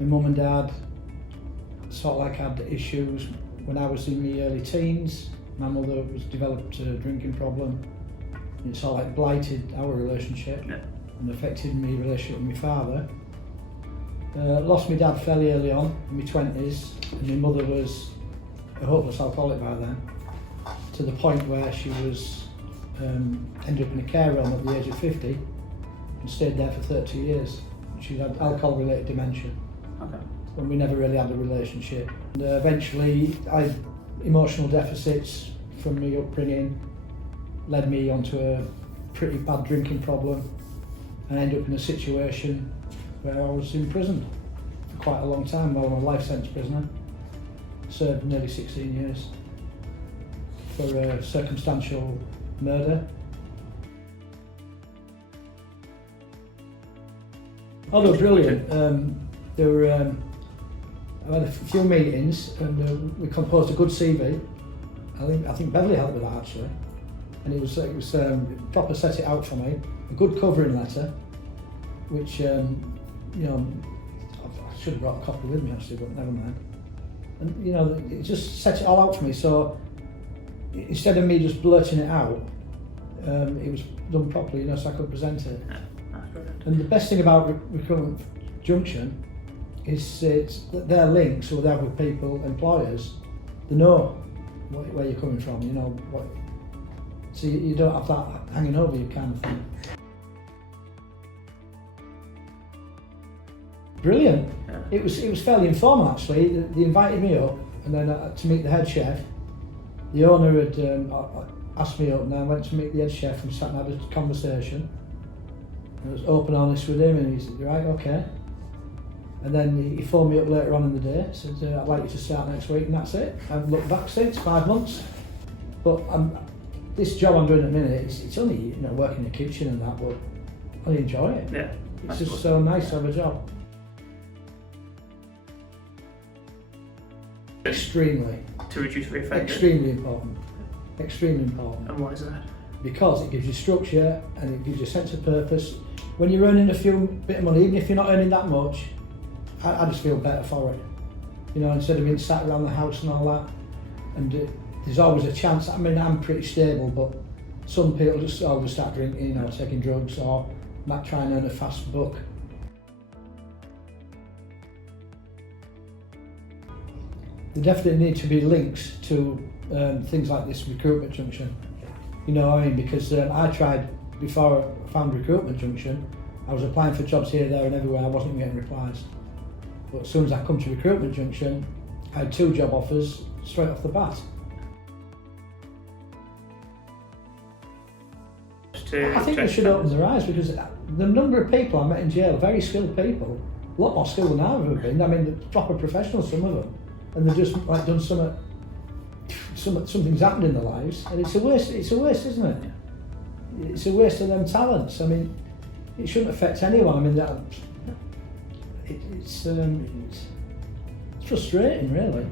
My mum and dad sort of like had issues when I was in my early teens. My mother developed a drinking problem. It sort of like blighted our relationship and affected my relationship with my father. Lost my dad fairly early on, in my 20s, and my mother was a hopeless alcoholic by then, to the point where she was ended up in a care home at the age of 50 and stayed there for 30 years. She had alcohol-related dementia. Okay. And we never really had a relationship. And eventually, emotional deficits from my upbringing led me onto a pretty bad drinking problem, and ended up in a situation where I was imprisoned for quite a long time. Well, I'm a life sentence prisoner. Served nearly 16 years for circumstantial murder. Oh, they were brilliant. I had a few meetings, and we composed a good CV. I think Beverly helped with that actually, and it was proper set it out for me. A good covering letter, which you know, I should have brought a copy with me actually, but never mind. And you know, it just set it all out for me. So instead of me just blurting it out, it was done properly, you know, so I could present it. Yeah, that's brilliant. And the best thing about Recruitment Junction is that their links with other people, employers, they know where you're coming from, you know, so you don't have that hanging over you kind of thing. Brilliant. Yeah. It was fairly informal actually. They invited me up, and then to meet the head chef. The owner had asked me up, and I went to meet the head chef and sat and had a conversation. I was open and honest with him, and he said, "Right, okay." And then he phoned me up later on in the day, said, "I'd like you to start next week," and that's it. I've looked back since, 5 months. But this job I'm doing at the minute, it's only, you know, working in the kitchen and that, but I enjoy it. Yeah. It's just so nice to have a job. Extremely. To reduce reoffending. Extremely important. Extremely important. And why is that? Because it gives you structure and it gives you a sense of purpose. When you're earning a few bit of money, even if you're not earning that much, I just feel better for it. You know, instead of being sat around the house and all that. And there's always a chance. I mean, I'm pretty stable, but some people just always start drinking, you know, taking drugs, or might try and earn a fast buck. There definitely need to be links to things like this Recruitment Junction. You know what I mean? Because I tried, before I found Recruitment Junction, I was applying for jobs here, there and everywhere, I wasn't getting replies. But as soon as I come to Recruitment Junction, I had 2 job offers straight off the bat. I think they should open their eyes, because the number of people I met in jail, very skilled people, a lot more skilled than I've ever been. I mean, they're proper professionals, some of them, and they've just like done something's happened in their lives, and it's a waste, isn't it? It's a waste of them talents. I mean, it shouldn't affect anyone. I mean, it's frustrating, really.